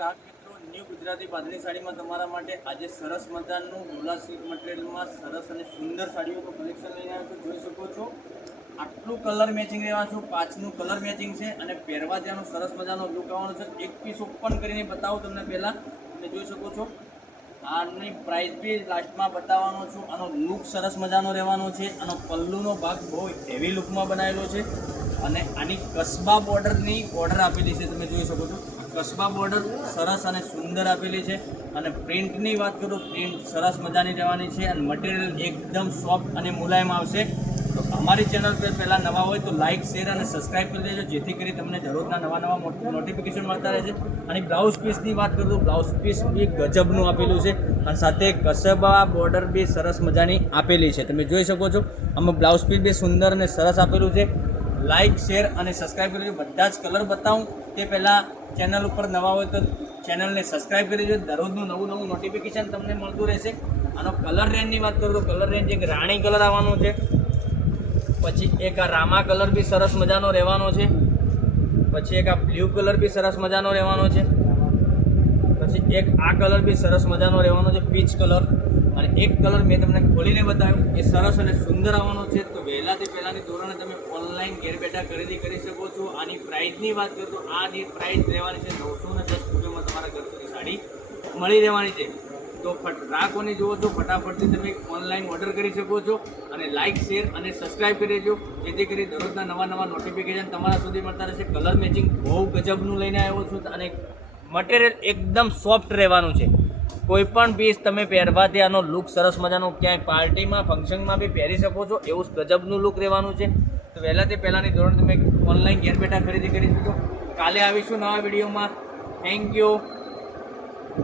ગ્રાહક મિત્રો, ન્યૂ ગુજરાતી બાંધણી સાડીમાં તમારા માટે આજે સરસ મજાનું ડોલા સિલ્ક મટીરિયલમાં સરસ અને સુંદર સાડીઓનું કલેક્શન લઈને આવ્યો છું. જોઈ શકો છો આટલું કલર મેચિંગ રહેવાનું છું, કાચનું કલર મેચિંગ છે અને પહેરવા ત્યાંનો સરસ મજાનો લુક આવવાનો છે. એક પીસ ઓપન કરીને બતાવું તમને પહેલાં. તમે જોઈ શકો છો આની પ્રાઇસ બી લાસ્ટમાં બતાવવાનો છું. આનો લુક સરસ મજાનો રહેવાનો છે. આનો પલ્લુનો ભાગ બહુ હેવી લુકમાં બનાવેલો છે અને આની કસબા બોર્ડરની બોર્ડર આપેલી છે. તમે જોઈ શકો છો કસબા બોર્ડર સરસ અને સુંદર આપેલી છે અને પ્રિન્ટની વાત કરું, પ્રિન્ટ સરસ મજાની રહેવાની છે અને મટીરિયલ એકદમ સોફ્ટ અને મુલાયમ આવશે. તો અમારી ચેનલ પર પહેલાં નવા હોય તો લાઇક, શેર અને સબસ્ક્રાઈબ કરી દેજો, જેથી કરી તમને દરરોજના નવા નોટિફિકેશન મળતા રહે છે. અને બ્લાઉઝ પીસની વાત કરું તો બ્લાઉઝ પીસ બી ગજબનું આપેલું છે અને સાથે કસબા બોર્ડર બી સરસ મજાની આપેલી છે. તમે જોઈ શકો છો આમાં બ્લાઉઝ પીસ બી સુંદર અને સરસ આપેલું છે. લાઇક, શેર અને સબસ્ક્રાઈબ કરી દેજો. બધા જ કલર બતાવું તે પહેલાં ચેનલ ઉપર નવા હોય તો ચેનલને સબસ્ક્રાઈબ કરી દેજો. દરરોજનું નવું નોટિફિકેશન તમને મળતું રહેશે. આનો કલર રેન્જની વાત કરું તો કલર રેન્જ એક રાણી કલર આવવાનો છે, પછી એક આ રામા કલર બી સરસ મજાનો રહેવાનો છે, પછી એક આ બ્લુ કલર બી સરસ મજાનો રહેવાનો છે, પછી એક આ કલર બી સરસ મજાનો રહેવાનો છે, પીચ કલર. અને એક કલર મેં તમને ખોલીને બતાવ્યો એ સરસ અને સુંદર આવવાનો છે. તો વહેલાથી પહેલાંની ધોરણે તમે ઓનલાઈન ઘેર બેઠા ખરીદી કરી શકો છો. આની પ્રાઇસની વાત કરું તો આની પ્રાઇસ રહેવાની છે 910 રૂપિયામાં તમારા ઘર સુધી સાડી મળી રહેવાની છે. તો રાહકોની જુઓ છો ફટાફટથી તમે ઓનલાઈન ઓર્ડર કરી શકો છો અને લાઇક, શેર અને સબસ્ક્રાઈબ કરી દેજો, જેથી કરી દરરોજના નવા નોટિફિકેશન તમારા સુધી મળતા રહેશે. કલર મેચિંગ બહુ ગજબનું લઈને આવ્યો છું અને મટીરિયલ એકદમ સોફ્ટ રહેવાનું છે. કોઈ પણ પીસ તમે પહેરવાથી આનો લુક સરસ મજાનો ક્યાંય પાર્ટીમાં, ફંક્શનમાં બી પહેરી શકો છો એવું ગજબનું લુક રહેવાનું છે. તો વહેલાથી પહેલાંની ધોરણે તમે ઓનલાઈન ઘેર બેઠા ખરીદી કરી શકો. કાલે આવીશું નવા વિડીયોમાં. Thank you.